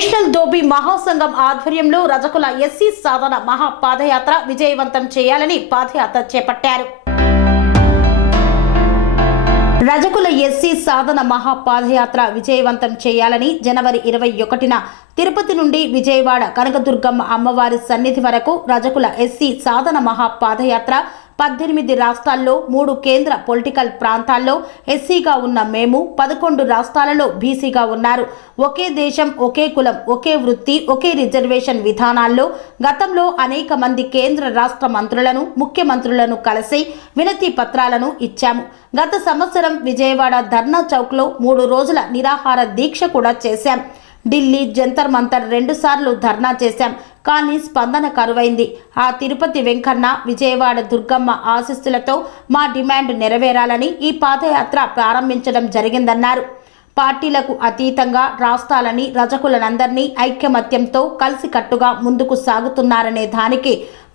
National dhobi మహాసంఘం ఆధ్వర్యంలో రజకుల SC సాధన మహా పాదయాత్ర విజయవంతం చేయాలని పాదయాత్ర చేపట్టారు. రజకుల ఎస్సీ సాధన మహా పాదయాత్ర విజయవంతం చేయాలని జనవరి 21న తిరుపతి నుండి విజయవాడ కనకదుర్గమ్మ అమ్మవారి సన్నిధి వరకు రజకుల ఎస్సీ సాధన మహా పాదయాత్ర 18 రాష్ట్రాల్లో 3 కేంద్ర పొలిటికల్ ప్రాంతాల్లో ఎస్సీగా ఉన్న మేము 11 రాష్ట్రాలలో బీసీగా ఉన్నారు. ఒకే దేశం, ఒకే కులం, ఒకే వృత్తి, ఒకే రిజర్వేషన్ విధానాల్లో గతంలో అనేక మంది కేంద్ర రాష్ట్ర మంత్రులను, ముఖ్యమంత్రులను కలిసి వినతి పత్రాలను ఇచ్చాము. గత సంవత్సరం విజయవాడ ధర్నా చౌక్లో 3 రోజుల నిరాహార దీక్ష కూడా చేశాం. ఢిల్లీ జంతర్ మంతర్ 2 సార్లు ధర్నా చేశాం. కానీ స్పందన కరువైంది. ఆ తిరుపతి వెంకన్న, విజయవాడ దుర్గమ్మ ఆశీస్సులతో మా డిమాండ్ నెరవేరాలని ఈ పాదయాత్ర ప్రారంభించడం జరిగిందన్నారు. పార్టీలకు అతీతంగా రాష్ట్రాలని, రజకులనందరినీ ఐక్యమత్యంతో కలిసికట్టుగా ముందుకు సాగుతున్నారనే దానికి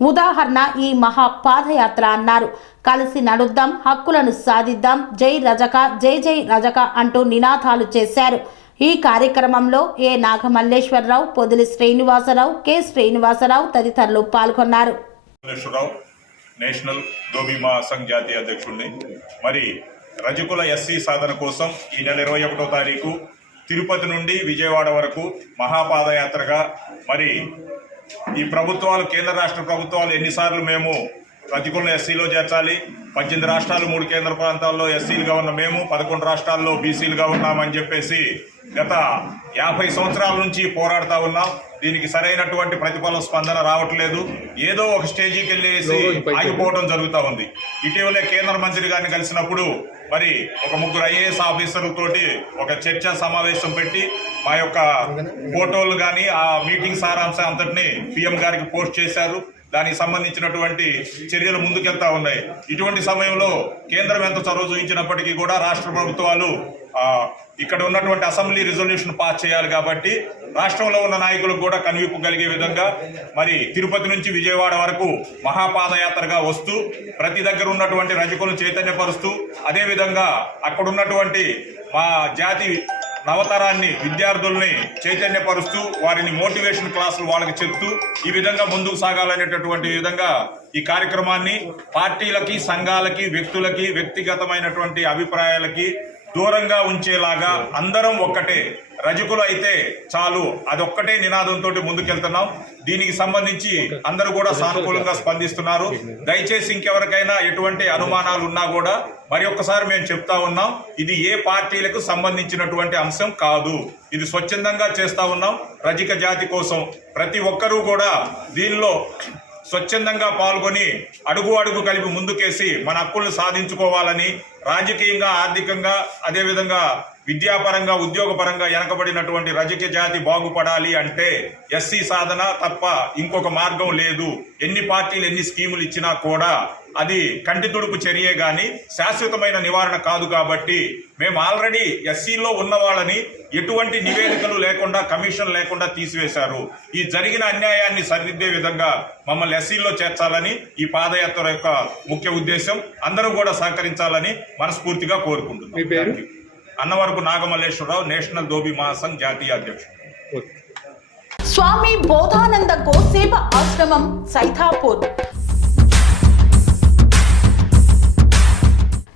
ఉదాహరణ ఈ మహా పాదయాత్ర అన్నారు. కలిసి నడుద్దాం, హక్కులను సాధిద్దాం, జై రజక, జై జై రజక అంటూ నినాదాలు చేశారు. ఈ కార్యక్రమంలో ఏ నాగమల్లేశ్వరరావు, పొదిలి శ్రీనివాసరావు, కె శ్రీనివాసరావు తదితరులు పాల్గొన్నారు. నేషనల్ ధోబీ మహాసంఘ్ జాతీయ అధ్యక్షుడిని. మరి రజకుల ఎస్సీ సాధన కోసం ఈ నెల 21వ తారీఖు తిరుపతి నుండి విజయవాడ వరకు మహాపాదయాత్రగా మరి ఈ ప్రభుత్వాలు, కేంద్ర రాష్ట్ర ప్రభుత్వాలు ఎన్నిసార్లు మేము రజకులను ఎస్సీలో చేర్చాలి, 18 రాష్ట్రాలు 3 కేంద్ర ప్రాంతాల్లో ఎస్సీలుగా ఉన్న మేము 11 రాష్ట్రాల్లో బీసీలుగా ఉన్నామని చెప్పేసి గత 50 సంవత్సరాల నుంచి పోరాడుతూ ఉన్నాం. దీనికి సరైనటువంటి ప్రతిఫలం, స్పందన రావట్లేదు. ఏదో ఒక స్టేజీకి వెళ్ళేసి ఆగిపోవడం జరుగుతూ ఉంది. ఇటీవలే కేంద్ర మంత్రి గారిని కలిసినప్పుడు మరి ఒక 3 ఐఏఎస్ ఆఫీసర్లతోటి ఒక చర్చా సమావేశం పెట్టి మా యొక్క ఫోటోలు కానీ ఆ మీటింగ్ సారాంశం అంతటిని పిఎం గారికి పోస్ట్ చేశారు. దానికి సంబంధించినటువంటి చర్యలు ముందుకెళ్తా ఉన్నాయి. ఇటువంటి సమయంలో కేంద్రం ఎంత చొరవ చూపించినప్పటికీ కూడా రాష్ట్ర ప్రభుత్వాలు ఇక్కడ ఉన్నటువంటి అసెంబ్లీ రిజల్యూషన్ పాస్ చేయాలి కాబట్టి రాష్ట్రంలో ఉన్న నాయకులకు కూడా కనువిప్పు కలిగే విధంగా మరి తిరుపతి నుంచి విజయవాడ వరకు మహాపాదయాత్రగా వస్తూ ప్రతి దగ్గర ఉన్నటువంటి రజకులను చైతన్యపరుస్తూ అదేవిధంగా అక్కడ ఉన్నటువంటి మా జాతి నవతరాన్ని, విద్యార్థుల్ని చైతన్యపరుస్తూ వారిని మోటివేషన్ క్లాసులు వాళ్ళకి చెప్తూ ఈ విధంగా ముందుకు సాగాలనేటటువంటి విధంగా ఈ కార్యక్రమాన్ని పార్టీలకి, సంఘాలకి, వ్యక్తులకి, వ్యక్తిగతమైనటువంటి అభిప్రాయాలకి దూరంగా ఉంచేలాగా అందరం ఒక్కటే, రజకులు అయితే చాలు, అదొక్కటే నినాదంతో ముందుకెళ్తున్నాం. దీనికి సంబంధించి అందరూ కూడా సానుకూలంగా స్పందిస్తున్నారు. దయచేసి ఇంకెవరికైనా ఎటువంటి అనుమానాలు ఉన్నా కూడా మరి ఒక్కసారి మేము చెప్తా ఉన్నాం, ఇది ఏ పార్టీలకు సంబంధించినటువంటి అంశం కాదు. ఇది స్వచ్ఛందంగా చేస్తా ఉన్నాం రజక జాతి కోసం. ప్రతి ఒక్కరూ కూడా దీనిలో స్వచ్ఛందంగా పాల్గొని అడుగు అడుగు కలిపి ముందుకేసి మన హక్కులను సాధించుకోవాలని, రాజకీయంగా, ఆర్థికంగా, అదేవిధంగా విద్యాపరంగా, ఉద్యోగపరంగా వెనకబడినటువంటి రజక జాతి బాగుపడాలి అంటే ఎస్సీ సాధన తప్ప ఇంకొక మార్గం లేదు. ఎన్ని పార్టీలు ఎన్ని స్కీములు ఇచ్చినా కూడా అది కంటి తుడుపు చర్యే గాని శాశ్వతమైన నివారణ కాదు. కాబట్టి మేము ఆల్రెడీ ఎస్సీలో ఉన్న వాళ్ళని ఎటువంటి నివేదికలు లేకుండా, కమిషన్ లేకుండా తీసివేశారు. ఈ జరిగిన అన్యాయాన్ని సరిదిద్దే విధంగా మమ్మల్ని ఎస్సీలో చేర్చాలని ఈ పాదయాత్ర యొక్క ముఖ్య ఉద్దేశం. అందరూ కూడా సహకరించాలని మనస్ఫూర్తిగా కోరుకుంటున్నాం. అన్నవరపు నాగమల్లేశ్వరరావు, నేషనల్ ధోబీ మహాసంఘ్ జాతీయ అధ్యక్షుడు. స్వామి బోధానంద గోసేవ ఆశ్రమం, సైథాపూర్.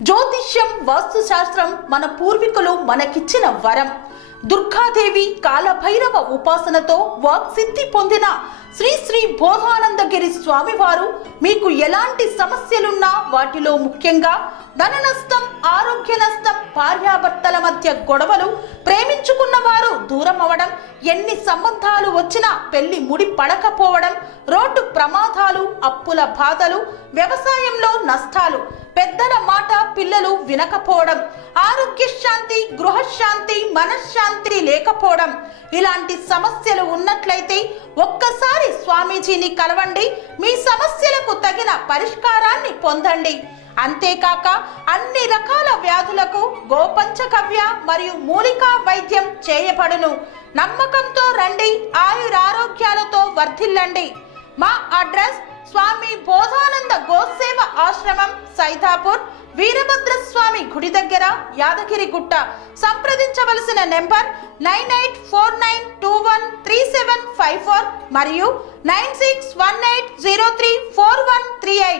జ్యోతిష్యం, వాస్తుశాస్త్రం మన పూర్వీకులు మనకిచ్చిన వరం. దుర్గాదేవి, కాలభైరవ ఉపాసనతో వాక్సిద్ధి పొందిన శ్రీ శ్రీ బోధానందగిరి స్వామివారు మీకు ఎలాంటి సమస్యలున్నా, వాటిలో ముఖ్యంగా ధన నష్టం, ఆరోగ్య నష్టం, భార్యాభర్తల మధ్య గొడవలు, ప్రేమించుకున్న వారు దూరం అవడం, ఎన్ని సంబంధాలు వచ్చినా పెళ్లి ముడి పడకపోవడం, రోడ్డు ప్రమాదాలు, అప్పుల బాధలు, వ్యవసాయంలో నష్టాలు, పెద్దల మాట పిల్లలు వినకపోవడం, ఆరోగ్య శాంతి, గృహశాంతి, మనశ్శాంతి లేకపోవడం, ఇలాంటి సమస్యలు ఉన్నట్లయితే ఒక్కసారి స్వామీజీని కలవండి. మీ సమస్యలకు తగిన పరిష్కారాన్ని పొందండి. అంతేకాక అన్ని రకాల వ్యాధులకు గోపంచగవ్య మరియు మూలికా వైద్యం చేయబడును. నమ్మకంతో రండి, ఆయురారోగ్యాలతో వర్ధిల్లండి. మా అడ్రస్ స్వామి బోధానంద గోసేవ ఆశ్రమం, సైథాపూర్, వీరభద్రస్వామి గుడి దగ్గర, యాదగిరిగుట్ట. సంప్రదించవలసిన నెంబర్ 984921 9654 మరియు 9618034138.